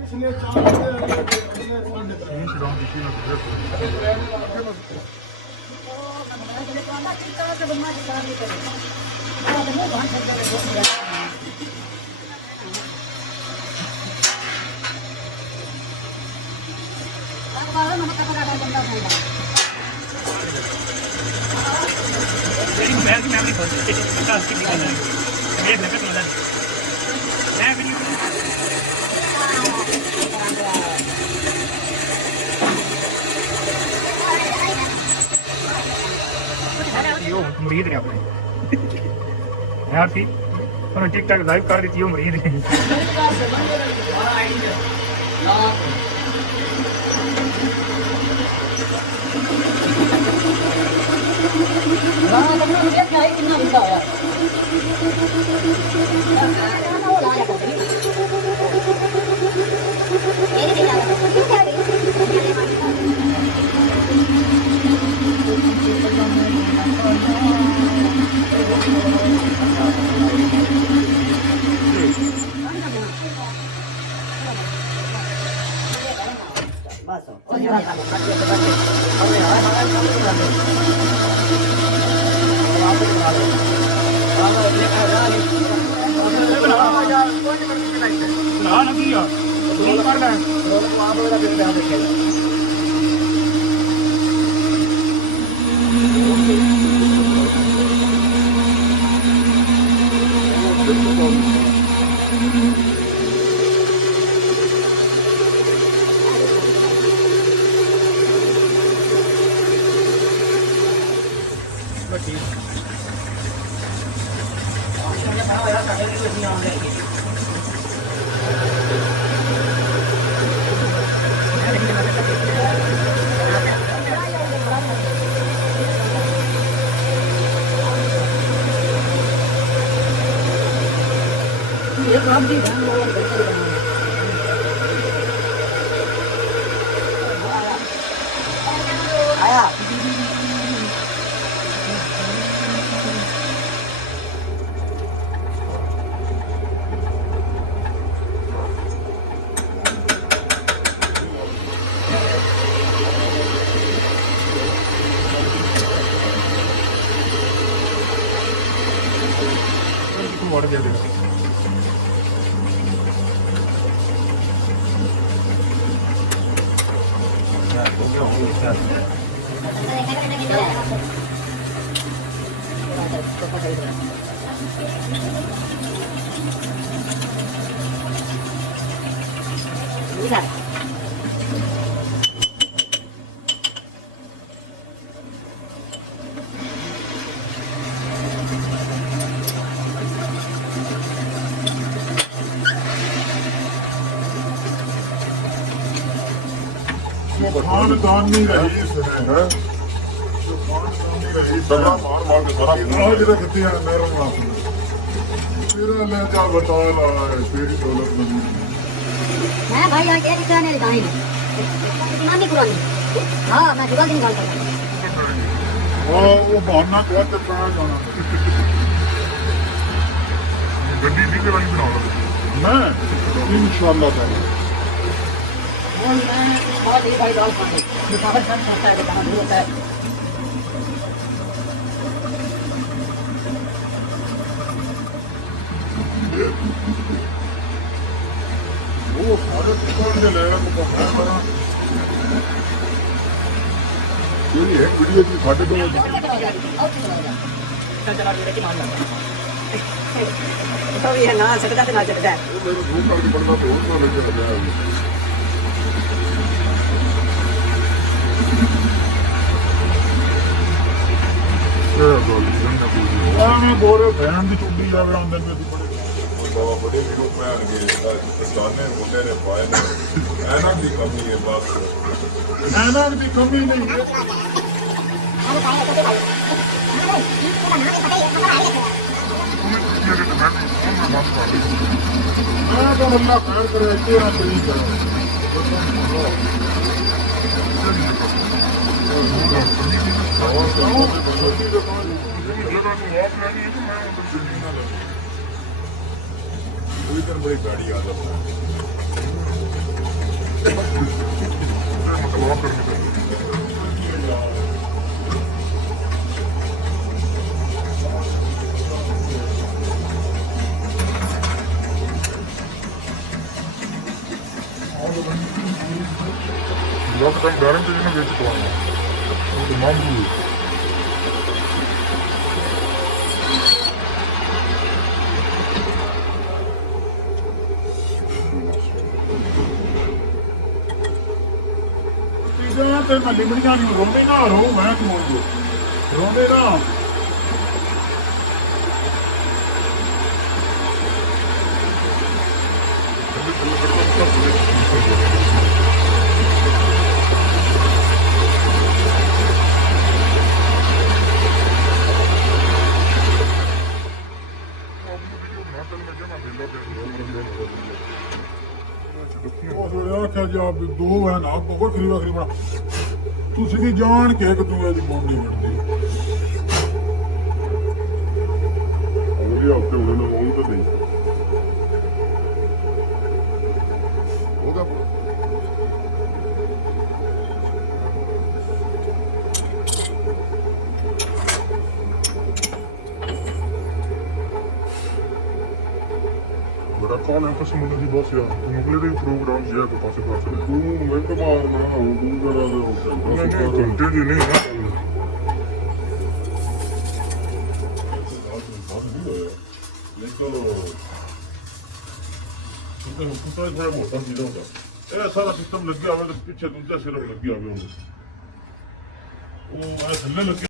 ਪਿਛਲੇ 4 मरीज ने अपने यार थी तो टिकटॉक लाइव कर देती हो मरीज ने खानदानी रईस है दबरा मार मार के सारा आज रखती है मेरा नाम तेरा लहजा बता रहा है तेरी दौलत नहीं मैं भाई यहाँ क्या दिखा नहीं भाई नानी पुरानी हाँ मैं जुगाड़ नहीं निकालता वो बहाना क्या करता है जाना गड्डी नीचे वाली बना रहा मैं इंशाल्लाह ताला बहुत ही भाई दाल खाने मुसाफिर खान खाता है कहाँ दूर होता है वो सारे दुकान के ले रहा तो हमारा ये है वीडियो की फाटे तो चला के लेके मान जाता तो ये ना सकता है ना चलता है वो मेरे रूम का भी बंदा तो और लग जाएगा ਐਵੇਂ ਗੋਰੇ ਭੈਣ ਦੀ ਚੁੱਡੀ ਜਾਵੇ ਆਉਂਦੇ ਨੇ ਦੀ ਬੜੇ ਬਾਬਾ ਬੜੇ ਵੀਰੋ ਪੈਣ ਕੇ ਦਸਤਾਨੇ ਮੁੰਡੇ ਨੇ ਪਾਏ ਨੇ ਇਹਨਾਂ ਦੀ ਕਮੀ ਹੈ ਬਸ ਇਹਨਾਂ ਦੀ ਕਮੀ ਨਹੀਂ ਹੈ ਮੈਂ ਤਾਂ ਅੱਲਾ ਖੈਰ ਕਰੇ ਤੇਰਾ ਤਰੀਕ ਬੜੀ ਗਾੜੀ ਆ ਜਾਂਦਾ ਲੋਕ ਤਾਂ ਬਾਰੰਗ ਤੇ ਜਿਹਨੇ ਵਿੱਚ ਪਾਉਣਾ ਉਹ ਤਾਂ ਮਾਮੂ ਤੀਜਾਂ ਤੇ ਮੈਂ ਲਿਮੜੀਆਂ ਨਹੀਂ ਰੋਂਦੇ ਨਾ ਰੋ ਮੈਂ ਕਮਾਉਂਦਾ ਰੋਂਦੇ ਨਾ ਆਖਿਆ ਜੀ ਆਪ ਦੋ ਹੈ ਨਾ ਬਹੁਤ ਖਰੀ ਵਖਰੀ ਬਣਾ ਤੁਸੀਂ ਵੀ ਜਾਣ ਕੇ ਕਿ ਤੂੰ ਇਹਦੀ ਬੌਂਡੀ ਬਣਦੀ ਅਗਲੇ ਹਫਤੇ ਹੋਣੇ ਨੂੰ ਉਹ ਤਾਂ ਨਹੀਂ ਉਹਦਾ ਬੜਾ ਕੌਣ ਹੈ ਕਿਸ ਮੁੰਡੇ ਦੀ ਬਸ ਯਾਰ ਤੂੰ ਅਗਲੇ ਦੇ ਪ੍ਰੋਗਰਾਮ ਜਿਆ ਤੋਂ ਪਾਸੇ ਪਾਸੇ ਤੂੰ ਮਿੰਟ ਮਾਰਨਾ ਉਹ ਤੂੰ ਕਰਾ ਦੇ ਉਹ ਘੰਟੇ ਦੀ ਨਹੀਂ ਹੈ ਥੋੜਾ ਮੋਟਾ ਚੀਜ਼ ਹੁੰਦਾ ਇਹ ਸਾਰਾ ਸਿਸਟਮ ਲੱਗਿਆ ਹੋਵੇ ਤੇ ਪਿੱਛੇ ਦੂਜਾ ਸਿਰਫ ਲੱਗਿਆ ਹੋਵੇ ਉਹ ਥੱਲੇ ਲੱਗਿਆ